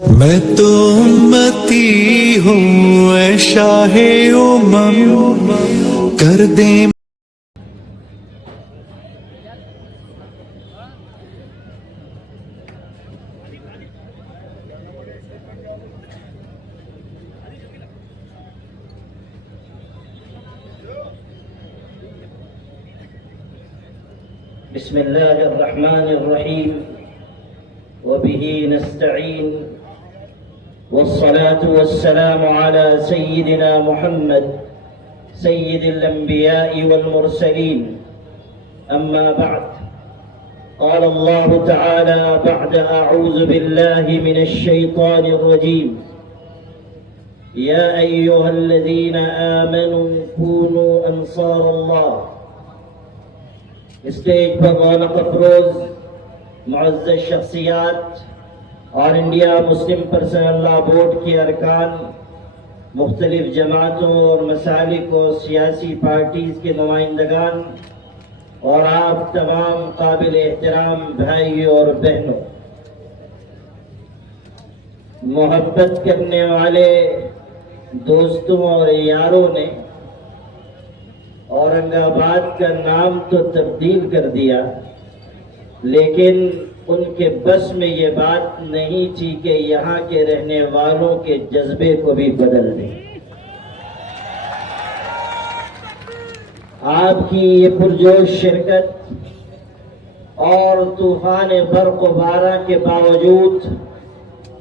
میں تو امتی ہوں اے شاہ امم کر دے بسم الله الرحمن الرحيم وبه نستعين والصلاة والسلام على سيدنا محمد سيد الأنبياء والمرسلين أما بعد قال الله تعالى بعد أعوذ بالله من الشيطان الرجيم يا أيها الذين آمنوا كونوا أنصار الله اسٹیج پر رونق افروز معزز شخصیات اور انڈیا مسلم پرسنل لا بورڈ کے ارکان، مختلف جماعتوں اور مسالک اور سیاسی پارٹیز کے نمائندگان اور آپ تمام قابل احترام بھائیوں اور بہنوں، محبت کرنے والے دوستوں اور یاروں نے اورنگ آباد کا نام تو تبدیل کر دیا، لیکن ان کے بس میں یہ بات نہیں تھی کہ یہاں کے رہنے والوں کے جذبے کو بھی بدل دیں۔ آپ کی یہ پرجوش شرکت اور طوفان برق و باران کے باوجود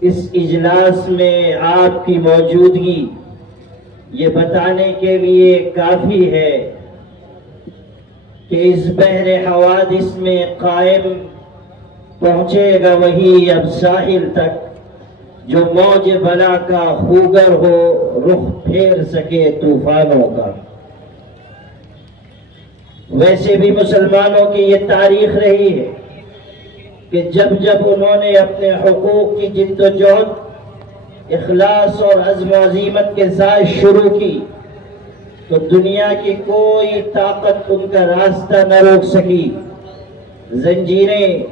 اس اجلاس میں آپ کی موجودگی یہ بتانے کے لیے کافی ہے کہ اس بحر حوادث میں قائم پہنچے گا وہی اب ساحل تک جو موج بلا کا خوگر ہو، رخ پھیر سکے طوفانوں کا۔ ویسے بھی مسلمانوں کی یہ تاریخ رہی ہے کہ جب جب انہوں نے اپنے حقوق کی جد و جہد اخلاص اور عزم و عزیمت کے ساتھ شروع کی تو دنیا کی کوئی طاقت ان کا راستہ نہ روک سکی۔ زنجیریں،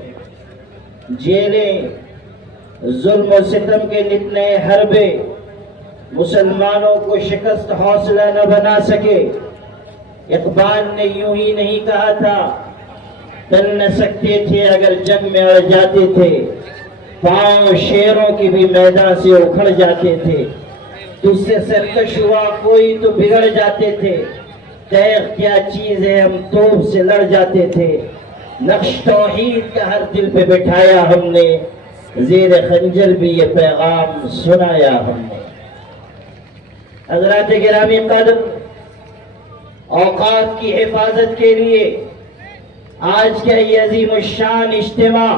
جیلیں، ظلم و ستم کے نت نئے حربے مسلمانوں کو شکست حوصلہ نہ بنا سکے۔ اقبال نے یوں ہی نہیں کہا تھا، ٹل نہ سکتے تھے اگر جنگ میں اڑ جاتے تھے، پاؤں شیروں کی بھی میدان سے اکھڑ جاتے تھے، تجھ سے سرکش ہوا کوئی تو بگڑ جاتے تھے، تیغ کیا چیز ہے ہم توپ سے لڑ جاتے تھے، نقش توحید کا ہر دل پہ بٹھایا ہم نے، زیر خنجر بھی یہ پیغام سنایا ہم نے۔ حضرات گرامی قدر، اوقات کی حفاظت کے لیے آج کا یہ عظیم الشان اجتماع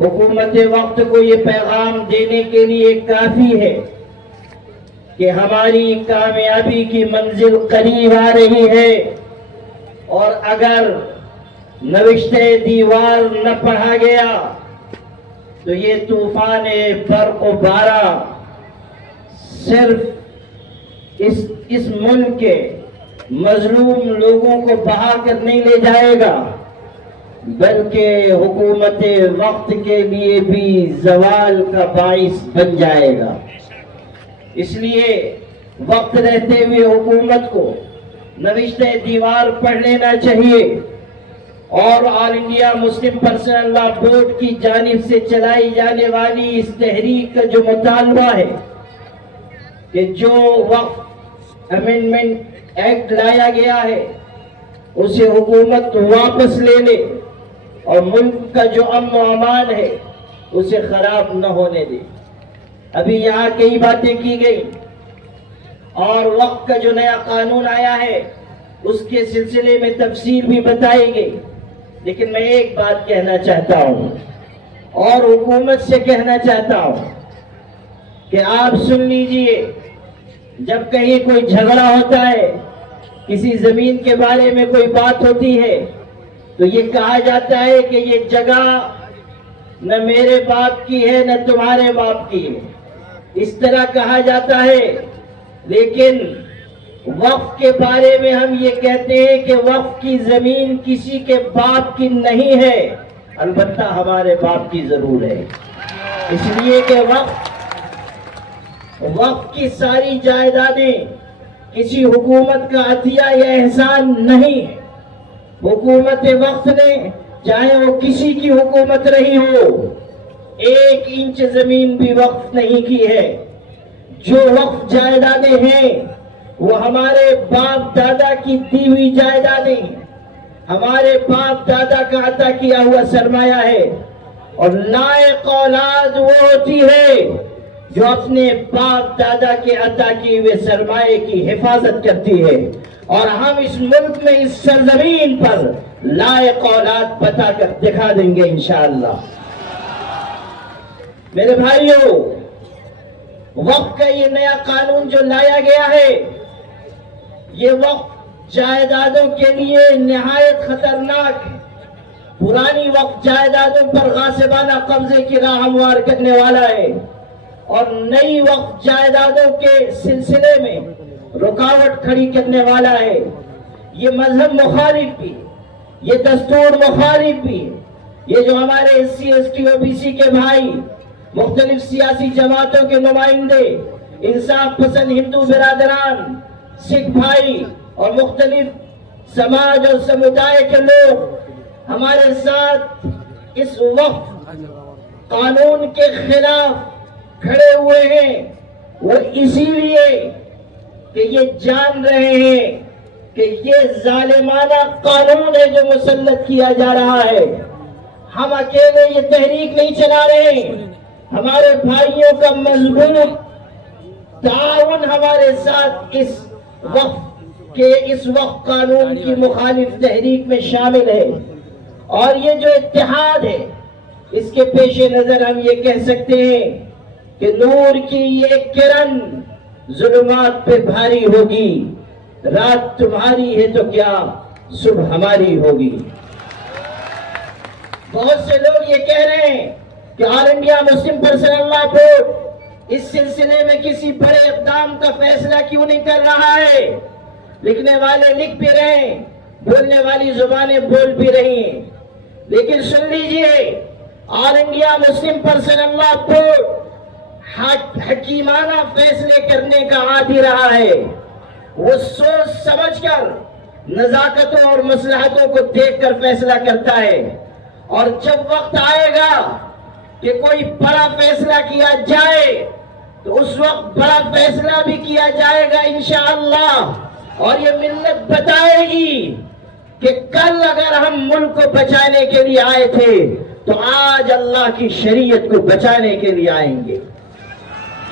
حکومت وقت کو یہ پیغام دینے کے لیے کافی ہے کہ ہماری کامیابی کی منزل قریب آ رہی ہے، اور اگر نوشتہ دیوار نہ پڑھا گیا تو یہ طوفان برق و باران صرف اس ملک کے مظلوم لوگوں کو بہا کر نہیں لے جائے گا، بلکہ حکومت وقت کے لیے بھی زوال کا باعث بن جائے گا۔ اس لیے وقت رہتے ہوئے حکومت کو نوشتہ دیوار پڑھ لینا چاہیے، اور آل انڈیا مسلم پرسنل لا بورڈ کی جانب سے چلائی جانے والی اس تحریک کا جو مطالبہ ہے کہ جو وقت امینڈمنٹ ایکٹ لایا گیا ہے اسے حکومت واپس لے لے، اور ملک کا جو امن و امان ہے اسے خراب نہ ہونے دے۔ ابھی یہاں کئی باتیں کی گئی، اور وقت کا جو نیا قانون آیا ہے اس کے سلسلے میں تفصیل بھی بتائی گئی، لیکن میں ایک بات کہنا چاہتا ہوں اور حکومت سے کہنا چاہتا ہوں کہ آپ سن لیجئے، جب کہیں کوئی جھگڑا ہوتا ہے، کسی زمین کے بارے میں کوئی بات ہوتی ہے تو یہ کہا جاتا ہے کہ یہ جگہ نہ میرے باپ کی ہے نہ تمہارے باپ کی ہے، اس طرح کہا جاتا ہے۔ لیکن وقف کے بارے میں ہم یہ کہتے ہیں کہ وقف کی زمین کسی کے باپ کی نہیں ہے، البتہ ہمارے باپ کی ضرور ہے۔ اس لیے کہ وقت کی ساری جائیدادیں کسی حکومت کا عطیہ یا احسان نہیں ہے. حکومت وقت نے چاہے وہ کسی کی حکومت رہی ہو 1 انچ زمین بھی وقف نہیں کی ہے. جو وقف جائیدادیں ہیں وہ ہمارے باپ دادا کی دی ہوئی جائیدادیں ہیں, ہمارے باپ دادا کا عطا کیا ہوا سرمایہ ہے. اور لائق اولاد وہ ہوتی ہے جو اپنے باپ دادا کے عطا کیے ہوئے سرمایے کی حفاظت کرتی ہے. اور ہم اس ملک میں اس سرزمین پر لائق اولاد بتا کر دکھا دیں گے انشاءاللہ. میرے بھائیوں, وقف کا یہ نیا قانون جو لایا گیا ہے یہ وقف جائیدادوں کے لیے نہایت خطرناک ہے. پرانی وقف جائیدادوں پر غاصبانہ قبضے کی راہ ہموار کرنے والا ہے اور نئی وقف جائیدادوں کے سلسلے میں رکاوٹ کھڑی کرنے والا ہے. یہ مذہب مخالف بھی, یہ دستور مخالف بھی. یہ جو ہمارے SC ST OBC کے بھائی, مختلف سیاسی جماعتوں کے نمائندے, انصاف پسند ہندو برادران, سکھ بھائی اور مختلف سماج اور سمدائے کے لوگ ہمارے ساتھ اس وقت قانون کے خلاف کھڑے ہوئے ہیں, وہ اسی لیے کہ یہ جان رہے ہیں کہ یہ ظالمانہ قانون ہے جو مسلط کیا جا رہا ہے. ہم اکیلے یہ تحریک نہیں چلا رہے, ہمارے بھائیوں کا مضبوط تعاون ہمارے ساتھ اس وقت قانون کی مخالف تحریک میں شامل ہے. اور یہ جو اتحاد ہے اس کے پیش نظر ہم یہ کہہ سکتے ہیں کہ نور کی یہ کرن ظلمات پہ بھاری ہوگی, رات تمہاری ہے تو کیا صبح ہماری ہوگی. بہت سے لوگ یہ کہہ رہے ہیں کہ آل انڈیا مسلم پرسنل لا بورڈ اس سلسلے میں کسی بڑے اقدام کا فیصلہ کیوں نہیں کر رہا ہے. لکھنے والے لکھ بھی رہے ہیں, بولنے والی زبانیں بول بھی رہی ہیں, لیکن سن لیجئے, آل انڈیا مسلم پرسنل لا بورڈ حکیمانہ فیصلے کرنے کا عادی رہا ہے. وہ سوچ سمجھ کر نزاکتوں اور مصلحتوں کو دیکھ کر فیصلہ کرتا ہے. اور جب وقت آئے گا کہ کوئی بڑا فیصلہ کیا جائے تو اس وقت بڑا فیصلہ بھی کیا جائے گا انشاءاللہ. اور یہ ملت بتائے گی کہ کل اگر ہم ملک کو بچانے کے لیے آئے تھے تو آج اللہ کی شریعت کو بچانے کے لیے آئیں گے.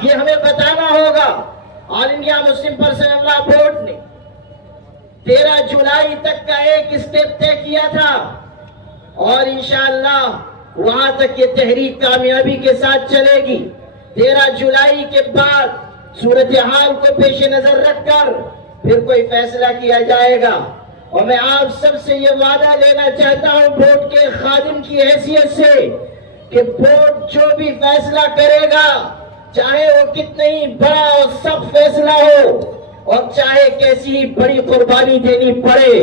یہ ہمیں بتانا ہوگا. آل انڈیا مسلم پرسنل لا بورڈ نے 13 جولائی تک کا ایک اسٹیپ طے کیا تھا اور انشاءاللہ وہاں تک یہ تحریک کامیابی کے ساتھ چلے گی. 13 جولائی کے بعد صورتحال کو پیش نظر رکھ کر پھر کوئی فیصلہ کیا جائے گا. اور میں آپ سب سے یہ وعدہ لینا چاہتا ہوں بورڈ کے خادم کی حیثیت سے کہ بورڈ جو بھی فیصلہ کرے گا, چاہے وہ کتنا ہی بڑا اور سخت فیصلہ ہو اور چاہے کیسی ہی بڑی قربانی دینی پڑے,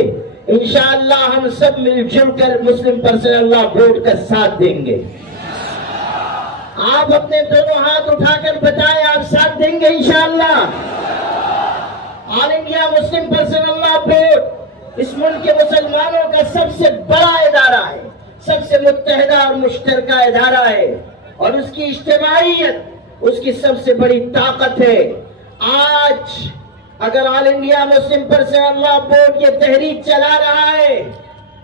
انشاءاللہ ہم سب مل جل کر مسلم پرسنل لا بورڈ کا ساتھ دیں گے. آپ اپنے دونوں ہاتھ اٹھا کر بتائیں آپ ساتھ دیں گے انشاءاللہ. آل انڈیا مسلم پرسنل لا بورڈ اس ملک کے مسلمانوں کا سب سے بڑا ادارہ ہے, سب سے متحدہ اور مشترکہ ادارہ ہے اور اس کی اجتماعیت اس کی سب سے بڑی طاقت ہے. آج اگر آل انڈیا مسلم پرسنل لا بورڈ یہ تحریک چلا رہا ہے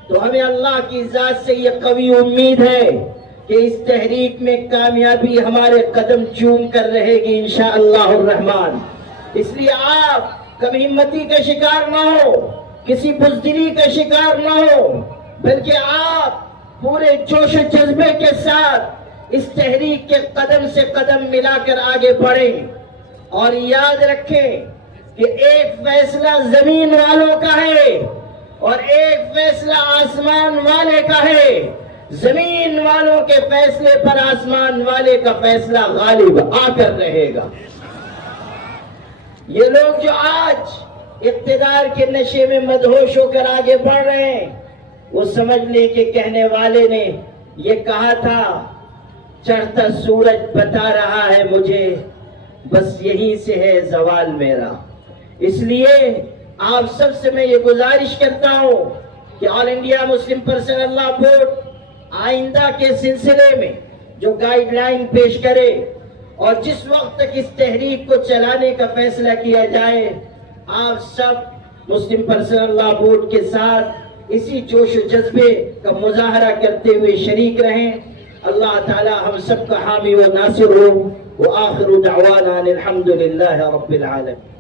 تو ہمیں اللہ کی ذات سے یہ قوی امید ہے کہ اس تحریک میں کامیابی ہمارے قدم چوم کر رہے گی انشاءاللہ الرحمن. اس لیے آپ کبھی ہمتی کا شکار نہ ہو, کسی بزدلی کا شکار نہ ہو, بلکہ آپ پورے جوش و جذبے کے ساتھ اس تحریک کے قدم سے قدم ملا کر آگے بڑھیں. اور یاد رکھیں کہ ایک فیصلہ زمین والوں کا ہے اور ایک فیصلہ آسمان والے کا ہے. زمین والوں کے فیصلے پر آسمان والے کا فیصلہ غالب آ کر رہے گا. یہ لوگ جو آج اقتدار کے نشے میں مدہوش ہو کر آگے بڑھ رہے ہیں وہ سمجھ لیں کہ کہنے والے نے یہ کہا تھا چڑھتا سورج بتا رہا ہے مجھے بس یہیں سے ہے زوال میرا. اس لیے آپ سب سے میں یہ گزارش کرتا ہوں کہ آل انڈیا مسلم پرسنل لا بورڈ آئندہ کے سلسلے میں جو گائیڈ لائن پیش کرے اور جس وقت تک اس تحریک کو چلانے کا فیصلہ کیا جائے آپ سب مسلم پرسنل لا بورڈ کے ساتھ اسی جوش و جذبے کا مظاہرہ کرتے ہوئے شریک رہیں. اللہ تعالی ہم سب کا حامی و ناصر ہو. وآخر دعوانا الحمد للہ رب العالمین.